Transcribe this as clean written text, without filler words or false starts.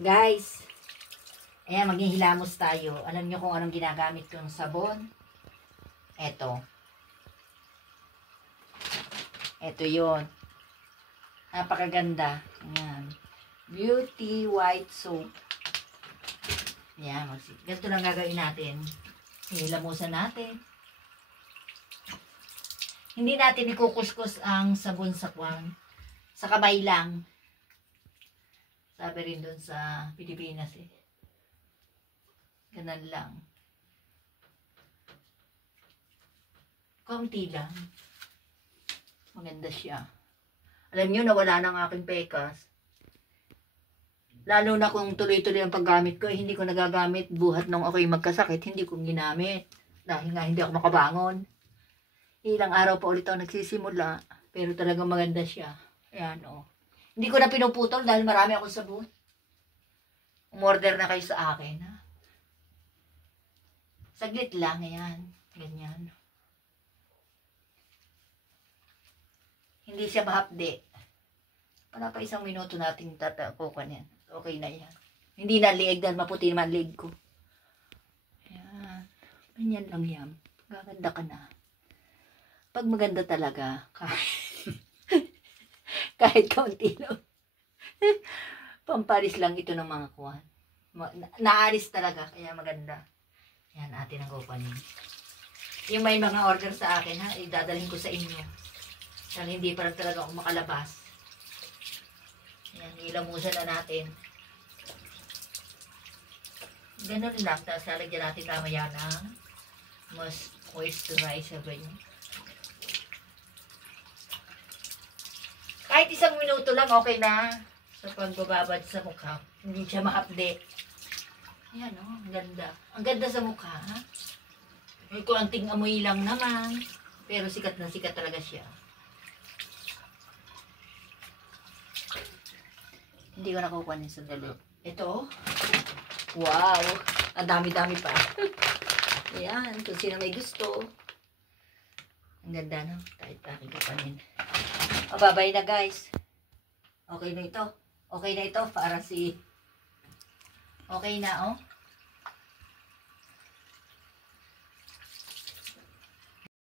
Guys, ayan, maging hilamos tayo. Alam nyo kung anong ginagamit kong sabon? Eto. Eto yun. Napakaganda. Ayan. Beauty White Soap. Ayan. Ganito lang gagawin natin. Hilamusan natin. Hindi natin ikukuskus ang sabon sa kwan. Sa kamay lang. Sabi rin dun sa Pilipinas eh. Ganun lang. Kaunti lang. Maganda siya. Alam nyo, nawala na ang aking pekas. Lalo na kung tuloy-tuloy ang paggamit ko, hindi ko nagagamit buhat nung ako'y magkasakit, hindi ko ginamit. Dahil nga hindi ako makabangon. Ilang araw pa ulit ako nagsisimula, pero talagang maganda siya. Ayan o. Hindi ko na pinuputol dahil marami akong sabon. Umorder na kayo sa akin. Ha? Saglit lang, ayan. Ganyan. Hindi siya mahapde. Wala pa isang minuto nating tatakukan yan. Okay na yan. Hindi na liig dahil maputi naman liig ko. Ayan. Ganyan lang yan. Gaganda ka na. Pag maganda talaga, kahit kaunti lang. Pamparis lang ito ng mga kuwan. Naaris talaga, kaya maganda. Yan, atin ang kukunin. Yung may mga order sa akin, ha, idadalhin ko sa inyo. Dahil hindi pa lang talaga ako makalabas. Yan, ilamusan na natin. Ganun lang, tapos lalagyan natin mamaya ng mas moisturizer ba yun? Kahit isang minuto lang, okay na. Sa pagbababad sa mukha. Hindi siya ma-update. Ayan o, ang ganda. Ang ganda sa mukha, ha? May kuanting amoy lang naman. Pero sikat na sikat talaga siya. Hindi ko nakukuha niya sa dalo. Ito, wow! Ang dami-dami pa. Ayan, kung sino may gusto. Ang ganda, no? Kahit aking kapanin. Babay na guys. Okay na ito. Okay na ito para si... Okay na, oh.